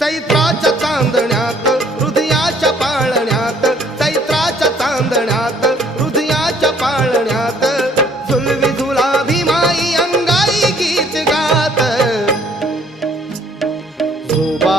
चैत्राच्या चांदण्यात हृदयाच्या पाळण्यात, चैत्राच्या चांदण्यात हृदयाच्या पाळण्यात, झुलवी झुलाभी माई अंगाई गीत गात. झोबा